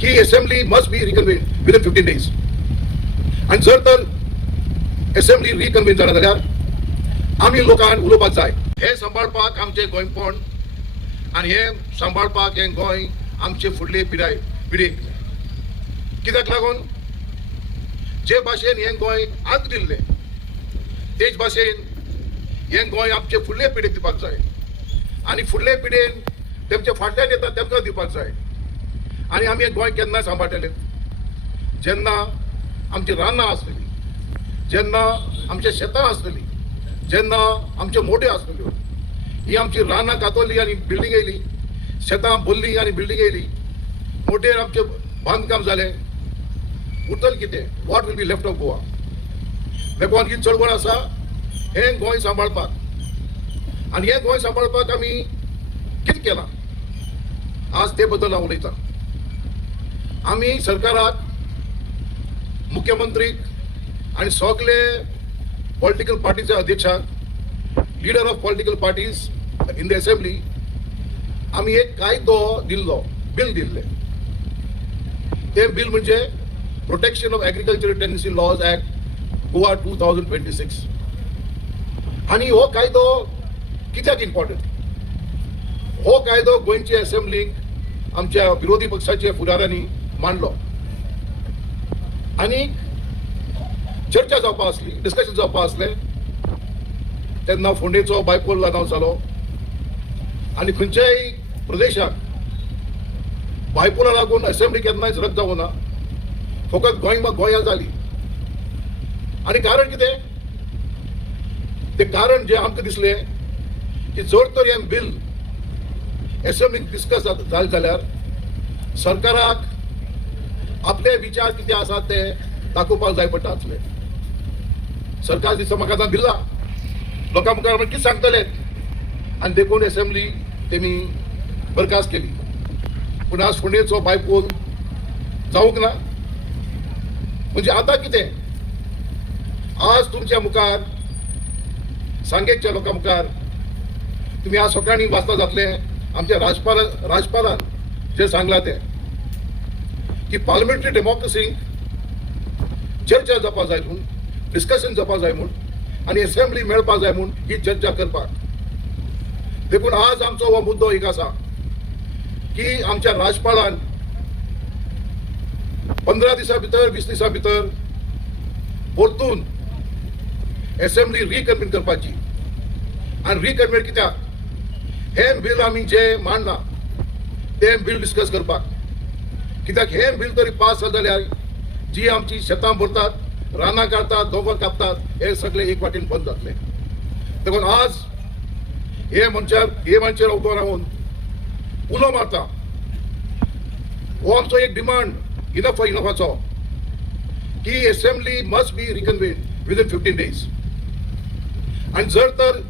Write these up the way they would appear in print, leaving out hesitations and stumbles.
की assembly must be reconvened within 15 days. आणि जर तर असेंब्ली रिकन्व्हेन जाणार जाल्यार आमी लोकांक उलोवपाक जाय. हे सांबाळपाक आमचे गोंयपण आणि हे सांबाळपाक हे गोंय आमचे फुडले पिढीक कित्याक लागून जे भाशेन हे गोंय आज दिल्ले तेच भाशेन हे गोंय आमचे फुडले पिढीक दिवपाक जाय. आणि फुडले पिढीन तेमचे फाटल्यान येता तेमकां दिवपाक जाय. आणि आमी हे गोंय केन्ना सांबाळटले जेन्ना आमची रानां आसलेली, जेन्ना आमचे शेतां आसलेली, जेन्ना आमच्यो मोट्यो आसलेल्यो. ही आमची रानां कातरली आनी बिल्डींग येयली, शेतां भरली आनी बिल्डींग येयली, मोटेर आमचें बांदकाम जालें. उरतलें कितें? What will be left of Goa? देखून ही चळवळ आसा हे गोंय सांबाळपाक. आनी हे गोंय सांबाळपाक आमी कितें केलां आज ते बद्दल हांव उलयतां. आमी सरकाराक, मुख्यमंत्रीक आनी सगळे पॉलिटिकल पार्टीच्या अध्यक्षाक, leader of political parties in the assembly आमी एक कायदो दिल्लो, बिल दिल्लें. ते बिल म्हणजे protection of agricultural tenancy laws act Goa 2026. आणि हो कायदो कित्याक इम्पॉर्टंट? हो कायदो गोंयचे असेंब्लीक आमच्या विरोधी पक्षाच्या फुडाऱ्यांनी मांडलो आणि चर्चा जावपा आसली, डिस्कशन जावपा आसलें. तेन्ना फोंडेचो बायपोल अनावन्स जालो आनी खंयच्याय प्रदेशाक बायपोला लागून असेंब्ली केन्नाच रद्द जावं ना, फकत गोंया जाली. आनी कारण कितें? ते कारण जे आमकां दिसलें की जर तर हें बिल असेंब्लीक डिस्कस जालें जाल्यार सरकाराक आपले विचार कितें आसात ते दाखोवपाक जाय पडटा आसलें. सरकार दिसता म्हाका आतां भिल्ला, लोकां मुखार कितें सांगतले आनी देखून असेंब्ली तेमी बरखास्त केली. पूण आज फोंडेचो बायपोल जावंक ना. म्हणजे आतां कितें? आज तुमच्या मुखार सांगेच्या लोकां मुखार तुम्ही आज सकाळी वाचता जातलें आमच्या राजपालान जे सांगलां तें की पार्लिमेंटरी डेमोक्रेसीक चर्चा जावपा जाय म्हूण, डिस्कशन जावपा जाय म्हूण आनी असेंब्ली मेळपा जाय म्हूण ही चर्चा करपाक. देखून आज आमचो हो मुद्दो एक आसा की आमच्या राजपालान 15 दिसां भितर 20 दिसां भितर परतून असेंब्ली रिकन्व्हेन करपाची. आनी रिकन्व्हेन कित्याक? हे बिल आमी जे मांडला ते बिल डिस्कस करपाक. कित्याक हे बिल तरी पास जालें जाल्यार जी आमची शेतां भरतात, रानां काडतात, दोंगर कापतात, हे सगळे एक वाटेन बंद जातले. देखून आज हे मनशार उबो रावन उलो मारता. हो आमचो एक डिमांड इनफाचो की assembly must be reconvened within 15 days. आणि जर तर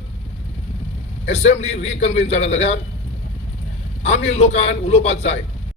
असेंब्ली रिकन्व्हेन जाणार जाल्यार आमी लोकांक उलोवपाक जाय.